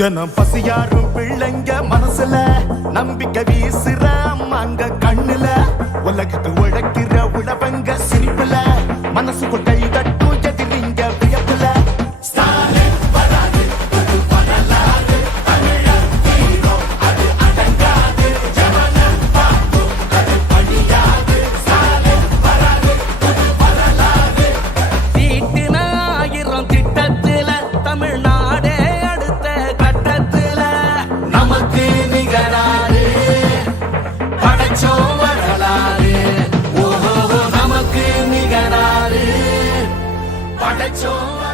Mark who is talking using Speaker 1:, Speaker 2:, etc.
Speaker 1: தினம் பசியாரும் பிள்ளைங்க மனசுல நம்பிக்கை வீசுற அம்மாங்க கண்ணுல. உலகத்து உழைக்கிற உழவங்க சிரிப்புல மனசுக்குள் கை தட்டும் எதிரிங்க வியப்புல.
Speaker 2: Tamil Nadu heart that's your